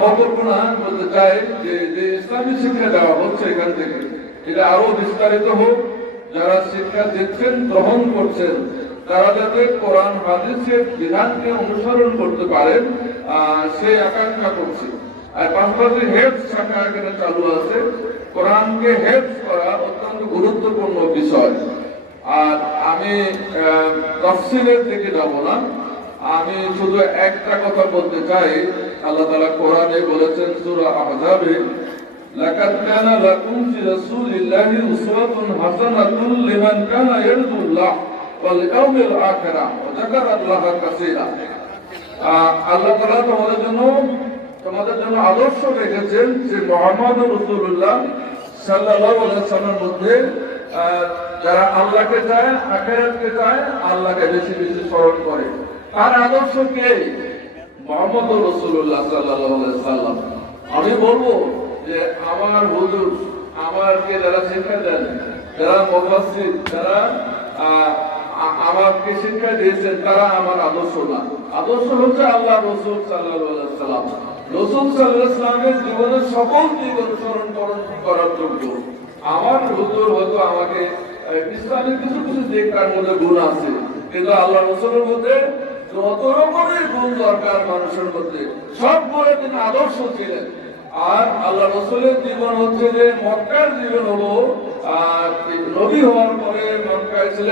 সম্ভাবনা বলতে চাই যে যে ইসলামী শিক্ষা দেওয়া হচ্ছে এখান থেকে এটা আরো বিস্তারিত হোক। যারা শিক্ষা দিচ্ছেন, গ্রহণ করছেন, তারা যাতে কোরআন হাদিসের বিধানকে অনুসরণ করতে পারেন সেই আকাঙ্ক্ষা করছি। আর পাশাপাশি হেফজ শাখা এখানে চালু আছে। কোরআনকে হেফজ করা অত্যন্ত গুরুত্বপূর্ণ বিষয়। আর আমি তাফসীরের দিকে যাব না, আমি শুধু একটা কথা বলতে চাই। আল্লাহ তাআলা কোরআনে বলেছেন সূরা আহজাবে, লাকাদ কানা লাকুম ফি রাসূলিল্লাহি উসওয়াতুন হাসানাতুন লিমান কানা ইয়ারজুল্লাহ ওয়াল ইয়াউমিল আখিরা ওয়া যাকারাল্লাহা কাসীরা। আল্লাহ তাআলা তোমাদের জন্য আদর্শ রেখেছেন যে মুহাম্মদুর রাসূলুল্লাহ সাল্লাল্লাহু আলাইহি ওয়াসাল্লামের মধ্যে যারা আল্লাহকে চায়, আখিরাতকে চায়, আল্লাহকে বেশি বেশি স্মরণ করে। তার আদর্শ কে? মুহাম্মদুর রাসূলুল্লাহ সাল্লাল্লাহু আলাইহি ওয়াসাল্লাম। আমি বলবো যে আমার হুজুর আমাকে যারা শিক্ষা দেন, যারা মুফাসসির, যারা আমাকে শিক্ষা দিয়েছেন, তারা আমার আদর্শ না। আদর্শ হচ্ছে আল্লাহ রাসূল সাল্লাল্লাহু আলাইহি ওয়াসাল্লাম। রাসূল সাল্লাল্লাহু আলাইহি ওয়াসাল্লামের জীবনের সকল দিক অনুসরণ করার যোগ্য। আমার হুজুর হয়তো আমাকে ইসলামের কিছু কিছু দিক তার মধ্যে গুণ আছে, কিন্তু আল্লাহ রাসূলের মধ্যে যত রকমের গুণ দরকার মানুষের মধ্যে সবগুলো তিনি আদর্শ ছিলেন। আর আল্লাহ রাসূলের জীবন হচ্ছে যে মক্কার জীবন হলো নবী হওয়ার পরে মক্কায় ছিলেন।